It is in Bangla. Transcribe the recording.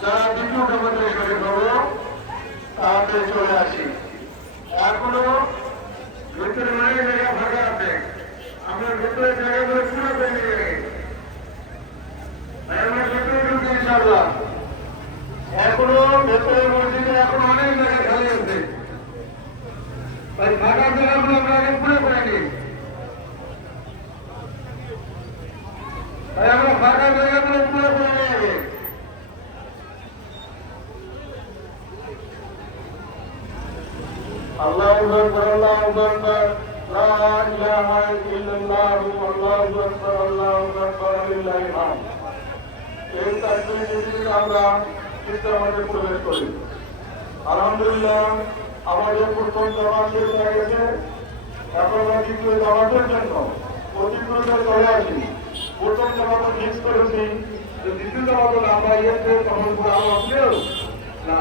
যারা দ্বিতীয় জামাতে শরীর হবো তাতে চলে আসি। এখনো ভিতরে অনেক জায়গা ফাঁকা আছে, আমরা ভিতরে জায়গাগুলো পুরো পেয়ে গেছি। আমরা ভিতরে ঢুকি ইনশাআল্লাহ। এখনো ভেতরে মসজিদে এখন অনেক জায়গা খালি আছে, তাই ফাঁকা জায়গাগুলো আমরা আগে পুরো করে নিই। তাই আমরা ফাঁকা জায়গাগুলো পুরো করে নিই আগে। আল্লাহু আকবার, আল্লাহু আকবার, লা ইলাহা ইল্লাল্লাহ, আল্লাহু আকবার, আল্লাহু আকবার, লিল্লাহিল হামদ। এই তাকবীর দিয়ে আমরা ইসলামে প্রবেশ করি। আলহামদুলিল্লাহ, আমাদের প্রথম জামাত শেষ হয়ে গেছে। এখন আমরা দ্বিতীয় জামাতের জন্য প্রতিক্রিয়া চলে আসি। প্রথম জামাত ফিক্স করেছি, দ্বিতীয় জামাত আমরা ইয়েতে তখন আমরা